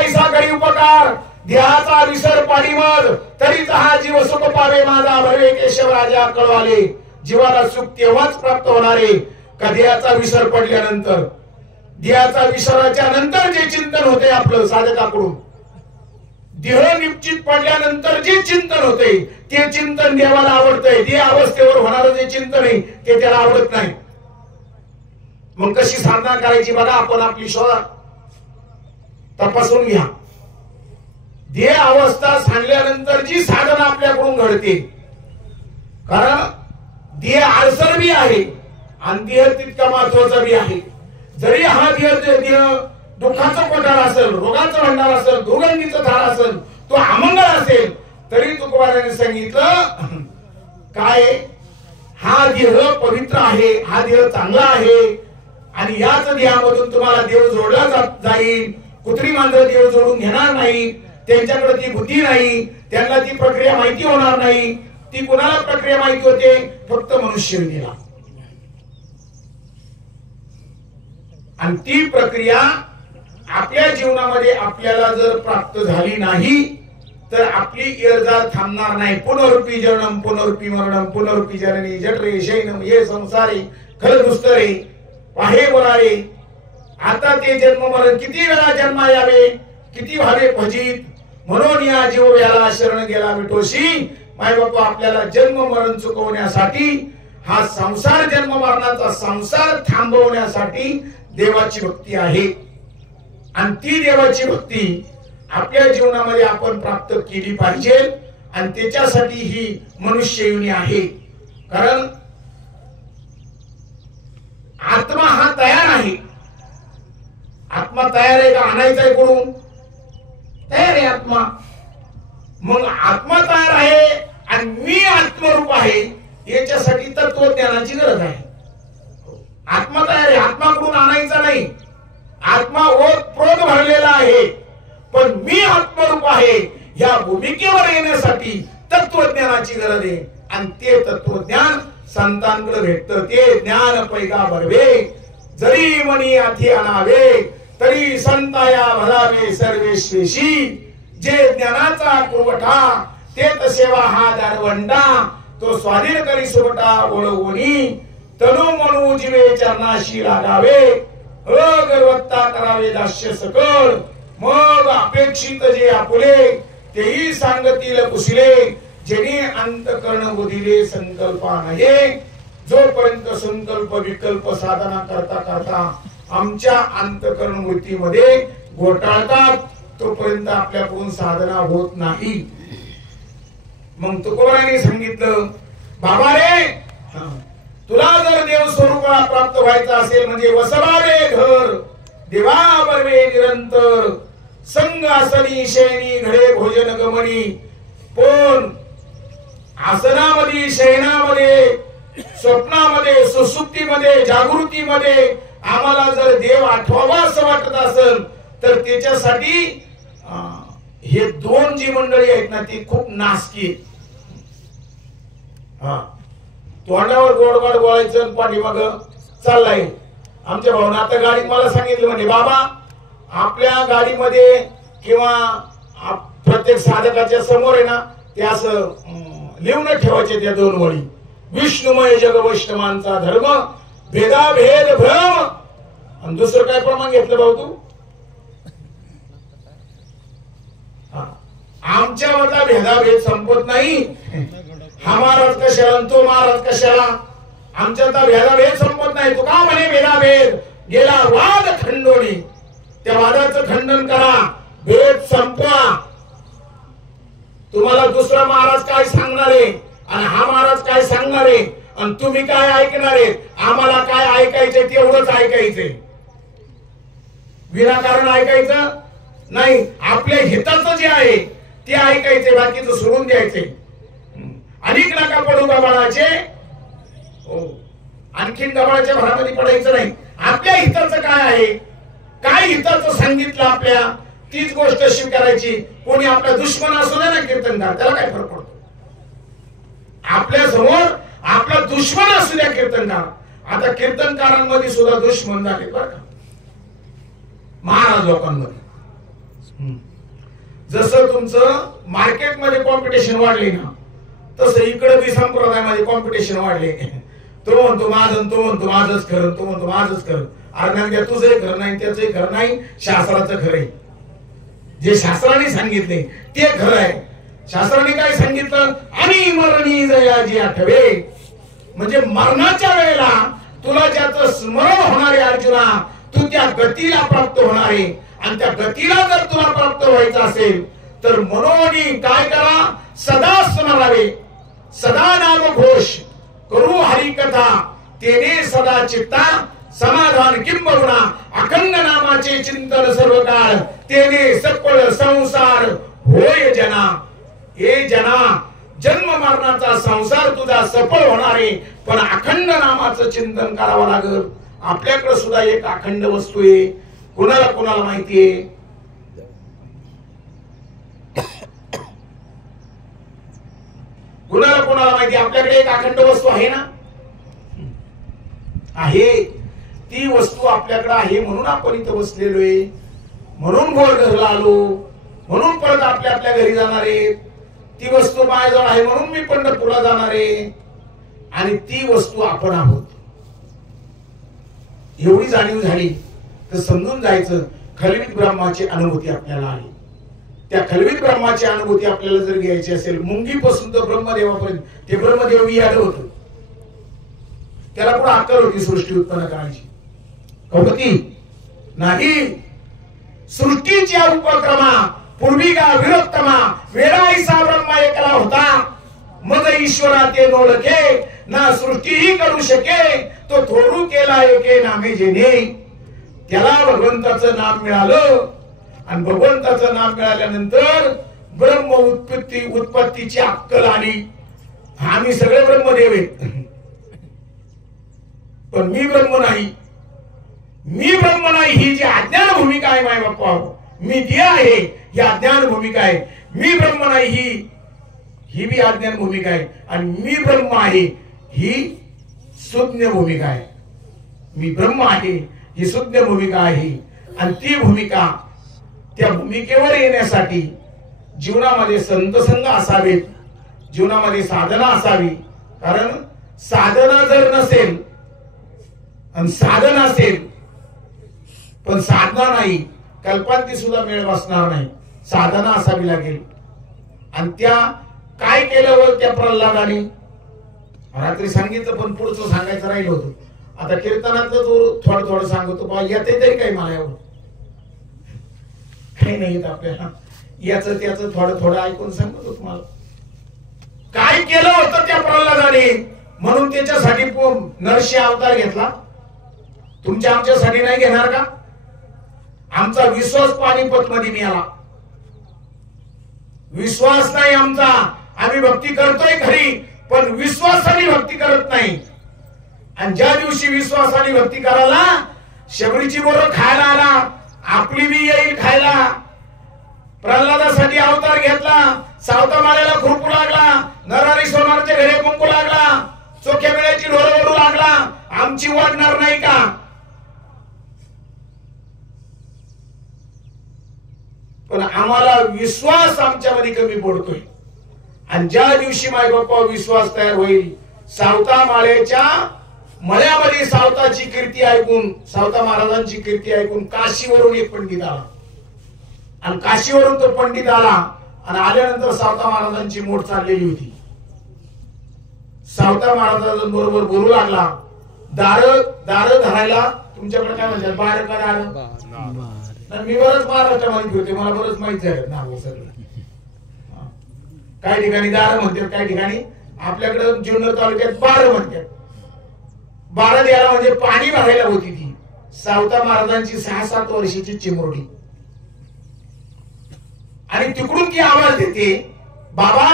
ऐसा करी उपकार देहाचा विसर पाडी मग तरीच हा जीव सुख पावे माझा भरवे केशव राजा कळवाले. जीवाला सुख तेव्हाच प्राप्त होणारे का देहाचा विसर पडल्यानंतर. देहाचा विसराच्या नंतर जे चिंतन होते आपलं साधकाकडून, देह निश्चित पडल्यानंतर जे चिंतन होते ते चिंतन देवाला आवडतंय. देह अवस्थेवर होणारं जे चिंतन आहे ते त्याला आवडत नाही. मग कशी साधना करायची बघा, आपण आपली शोधा तपासून घ्या. देह अवस्था सांडल्यानंतर जी साधना आपल्याकडून घडते, कारण देह आळसर बी आहे आणि देह तितका महत्वाचा बी आहे. जरी हा देह दुःखाचा कोठार असेल, रोगाचा भंडार असेल, दुर्गंधीचा धार असेल, तो अमंगळ असेल, तरी तुकोबाराने सांगितलं काय, हा देह पवित्र आहे, हा देह चांगला आहे आणि याच देहामधून तुम्हाला देव जोडला जाईल. कुत्री मांजर देव जोडून घेणार नाही, त्यांच्याकडे ती बुद्धी नाही, त्यांना ती प्रक्रिया माहिती होणार नाही. ती कुणाला प्रक्रिया माहिती होते? फक्त मनुष्यविनीला. आणि ती प्रक्रिया आपल्या जीवनामध्ये आपल्याला जर प्राप्त झाली नाही तर आपली येरजार थांबणार नाही. पुनरुपी जन्म पुनरुपी मरणम पुनरुपी जननी जठरे शैनम ये संसारे खल दुस्तरे पाहे बोलारे. आता ते जन्म मरण किती वेळा जन्मा यावे, किती व्हावे फजित, म्हणून या जीव याला शरण गेला विठोशी. माय बापा, आपल्याला जन्म मरण चुकवण्यासाठी, हा संसार जन्म मरणाचा संसार थांबवण्यासाठी देवाची भक्ती आहे. आणि ती देवाची भक्ती आपल्या जीवनामध्ये आपण प्राप्त केली पाहिजे. आणि त्याच्यासाठी ही मनुष्ययोनी आहे. कारण आत्मा हा तयार आहे. आत्मा तयार आहे का? आणायचा आहे कोणून? तयार आहे आत्मा. मग आत्मा तयार आहे आणि मी आत्मरूप आहे, याच्यासाठी तत्वज्ञानाची गरज आहे. आत्मा तयार आहे, आत्माकडून आणायचा नाही. आत्मा ओतप्रोत भरलेला आहे, पण मी आत्मरूप आहे या भूमिकेवर येण्यासाठी तत्वज्ञानाची गरज आहे. आणि ते तत्वज्ञान संतांकडे भेटतं. ते ज्ञान पैगा भरवे, जरी मनी आधी आणावे, तरी संताया भरावे सर्वेश्वेशी. जे ज्ञानाचा पुरवठा तेत सेवा हा दारवंडा, तो स्वाधीन करी सुरटा ओळवणी. तनु मनु जीवे चरणाशी लागावे, अगरवत्ता करावे दास्य सकळ. मग अपेक्षित जे आपुले तेही सांगतील कुशले, जेणे अंतकरण बुधिले संकल्पा नये. जोपर्यंत संकल्प विकल्प साधना करता करता आमच्या अंतकरण वृत्तीमध्ये घोटाळतात, तोपर्यंत आपल्याकडून साधना होत नाही. मग तुकोबाराने सांगितलं, बाबा रे, तुला जर देव स्वरूपाला प्राप्त व्हायचं असेल म्हणजे वसवावे घर देवा बरवे निरंतर. संग आसनी शयनी घडे भोजन गमनी. पण आसनामध्ये, शयनामध्ये, स्वप्नामध्ये, सुसुप्तीमध्ये, जागृतीमध्ये आम्हाला जर देव आठवावा असं वाटत असेल तर त्याच्यासाठी हे दोन जी मंडळी आहेत ना ती खूप नासकी आहेत. तोंडावर गोड गोड बोलायचं, पाठीमाग चाललाय. आमच्या भाऊने आता गाडीत मला सांगितलं, म्हणजे बाबा आपल्या गाडीमध्ये किंवा प्रत्येक साधकाच्या समोर आहे ना ते असं लिहून ठेवायचे त्या दोन वळी, विष्णुमय जग वैष्णवांचा धर्म भेदाभेद भ्रम. आणि दुसरं काय प्रमाण घेतलं भाऊ तू? आमच्या मता भेदाभेद संपत नाही. हा महाराज कशाला, तो महाराज कशाला, आमच्या भेदाभेद संपत नाही. तू का म्हणे भेदाभेद? गेला वाद खंडोनी, त्या वादाचं खंडन करा, भेद संपवा. तुम्हाला दुसरा महाराज काय सांगणार आहे आणि हा महाराज काय सांगणार आहे आणि तुम्ही काय ऐकणार आहे? आम्हाला काय ऐकायचंय तेवढंच ऐकायचंय, विनाकारण ऐकायचं नाही. आपल्या हिताचं जे आहे ते ऐकायचे, बाकीचं सोडून द्यायचे. अनेक नका पडू गबाळाचे, आणखीन गबाळाच्या भरामध्ये पडायचं नाही. आपल्या हिताचं काय आहे, काय हिताचं सांगितलं आपल्या, तीच गोष्ट स्वीकारायची. कोणी आपला दुश्मन असू दे ना कीर्तनकार, त्याला काय फरक पडतो? आपल्या समोर आपला दुश्मन असू द्या कीर्तनकार. आता कीर्तनकारांमध्ये सुद्धा दुश्मन झाले बरं का महाराज लोकांमध्ये. जसं तुमचं मार्केटमध्ये कॉम्पिटिशन वाढले ना, तसं इकडे बी संप्रदायामध्ये कॉम्पिटिशन वाढले. तो म्हणतो माझं, तो म्हणतो माझंच खरं, तो म्हणतो माझंच खरं. अरे तुझंही खरं नाही, त्याचंही खरं नाही, शास्त्राचं खरं आहे. जे शास्त्राने सांगितले ते खरं आहे. शास्त्राने काय सांगितलं, आणि मरणी जयाजी आठवे, म्हणजे मरणाच्या वेळेला तुला ज्याचं स्मरण होणारे अर्जुना, तू त्या गतीला प्राप्त होणारे, आणि त्या गतीला जर तुला प्राप्त व्हायचं असेल तर मनोनी काय करा, सदा स्मरावे, सदा नाम घोष करू हरिकथा, तेने सदा चित्ता समाधान किंबहुना, अखंड नामाचे चिंतन सर्व काळ, तेने सकळ संसार होय जना. हे जना, जन्म मरणाचा संसार तुझा सफळ होणारे, पण अखंड नामाचं चिंतन करावं लागल. आपल्याकडे सुद्धा एक अखंड वस्तू आहे, कोणाला कोणाला माहितीये? कोणाला कोणाला माहिती आपल्याकडे एक अखंड वस्तू आहे ना? आहे. ती वस्तू आपल्याकडे आहे म्हणून आपण इथं बसलेलो आहे, म्हणून गोर घरला आलो, म्हणून परत आपल्या आपल्या घरी जाणार आहे. ती वस्तू माझ्याजवळ आहे म्हणून मी पंढरपूरला जाणार आहे, आणि ती वस्तू आपण आहोत. एवढी जाणीव झाली तर समजून जायचं खलवीत ब्रह्माची अनुभूती आपल्याला आली. त्या खलवीत ब्रह्माची अनुभूती आपल्याला जर घ्यायची असेल, मुंगीपासून तर ब्रह्मदेवापर्यंत, ते ब्रह्मदेव याद होत, त्याला पण अक्कल होती सृष्टी उत्पन्न करायची, होती नाही. सृष्टीच्या उपक्रमा पूर्विका विरोत्तमा, वेळाईसा ब्रह्मा एकला होता, मग ईश्वरा ते नोळखे ना सृष्टीही करू शके, तो थोरू केला एके नामे जेने. त्याला भगवंताचं नाम मिळालं, आणि भगवंताचं नाम मिळाल्यानंतर ब्रह्म उत्पत्तीची अक्कल आली. आम्ही सगळे ब्रह्मदेव आहेत, पण मी ब्रह्म नाही, मी ब्रह्म नाही, ही जी अज्ञान भूमिका आहे माय बाप्पा, मी जे आहे ही अज्ञान भूमिका आहे. मी ब्रह्म नाही ही बी अज्ञान भूमिका आहे, आणि मी ब्रह्म आहे ही सुज्ञ भूमिका आहे. मी ब्रह्म आहे ही सुज्ञ भूमिका आहे, आणि ती भूमिका, त्या भूमिकेवर येण्यासाठी जीवनामध्ये संतसंग असावेत, जीवनामध्ये साधना असावी. कारण साधना जर नसेल आणि साधना असेल पण साधना नाही, कल्पांती सुद्धा मेळ बसणार नाही. साधना असावी लागेल. आणि त्या काय केलं त्या प्रल्हादाने रात्री सांगितलं, पण पुढचं सांगायचं राहिलं होतं. आता कीर्तनातलं थोडं थोडं सांगतो बा, येते तरी काही मला एवढं काही नाही येत आपल्याला, याचं त्याचं थोडं थोडं ऐकून सांगतो तुम्हाला. काय केलं होतं त्या प्रल्हादाने, म्हणून त्याच्यासाठी नरसिंह अवतार घेतला. तुमच्या आमच्यासाठी नाही घेणार का? आमचा विश्वास पानिपत मध्ये मिळाला, विश्वास नाही आमचा. आम्ही भक्ती करतोय खरी, पण विश्वासाने भक्ती करत नाही. आणि ज्या दिवशी विश्वासाने भक्ती करायला शबरीची बोरं खायला आला, आपली बी येईल खायला. प्रल्हादासाठी अवतार घेतला, सावता माळ्याला खुरपू लागला, नरारी सोनारच्या घरी कुंकू लागला, चोख्या मेळ्याची ढोरं ओढू लागला. आमची वाढणार नाही का? पण आम्हाला विश्वास आमच्यामध्ये कमी पडतोय. आणि ज्या दिवशी माय बाप्पा विश्वास तयार होईल, सावता माळ्याच्या मळ्यामध्ये सावताची कीर्ती ऐकून, सावता महाराजांची कीर्ती ऐकून काशीवरून एक पंडित आला, आणि काशीवरून तो पंडित आला, आणि आल्यानंतर सावता महाराजांची मोठ चाललेली होती. सावता महाराजांबरोबर बोलू लागला. दार धरायला तुमच्याकडे काय म्हणतात, बार का दार? मी बरंच महाराष्ट्रामध्ये फिरते, मला बरंच माहित झालं नाव सगळं. काही ठिकाणी दार म्हणतात, काही ठिकाणी आपल्याकडे जुन्नर तालुक्यात बार म्हणतात. बारा द्यायला म्हणजे पाणी भरायला होती ती सावता महाराजांची 6-7 वर्षाची चिमुरडी. आणि तिकडून ती आवाज देते, बाबा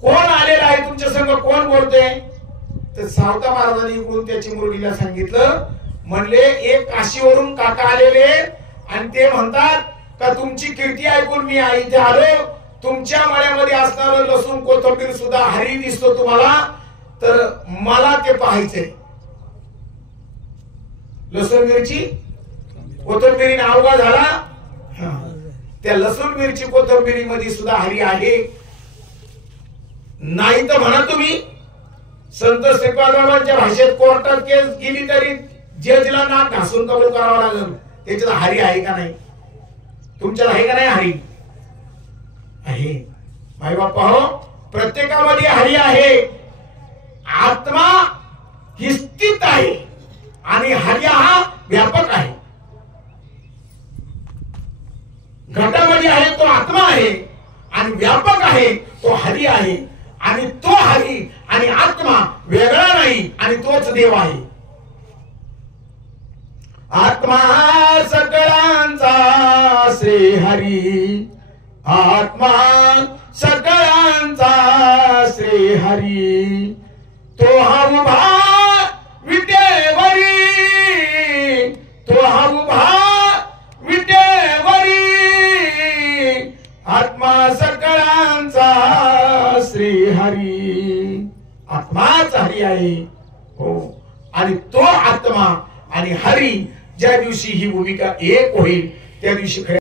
कोण आलेला आहे तुमच्या संग, कोण बोलतोय? तर सावता महाराजांनी इकडून त्या चिमुरडीला सांगितलं, म्हणले एक काशीवरून काका आलेले, आणि ते म्हणतात का तुमची कीर्ती ऐकून मी इथे आलो. तुमच्या मळ्यामध्ये असणारं लसूण कोथिंबीर सुद्धा हरी दिसतो तुम्हाला, तर मला ते पाहायचंय. लसूण मिरची कोथिंबीरीने अवघा झाला, त्या लसूण मिरची कोथिंबिरीमध्ये सुद्धा हरी आहे. नाही तर म्हणा तुम्ही संत श्रीपादरावांच्या भाषेत कोर्टात केस गेली तरी जजला नाक घासून कबूल करावं लागेल. त्याच्यात हरी आहे का नाही? तुमच्यात आहे का नाही हरी? आहे. माई बाप्पा हो, प्रत्येकामध्ये हरी आहे. आत्मा ही स्थित आहे आणि हरी हा व्यापक आहे. घटामध्ये आहे तो आत्मा आहे आणि व्यापक आहे तो हरी आहे. आणि तो हरी आणि आत्मा वेगळा नाही आणि तोच देव आहे. आत्मा सकळांचा श्री हरी, आत्मा सकळांचा श्री हरी. तो हा उभा विटेवरी, तो हा उभा विटेवरी. आत्मा सकळांचा श्री हरी. आत्माच हरी आहे. हो. आणि तो आत्मा आणि हरी ज्या दिवशी ही भूमिका एक होईल त्या दिवशी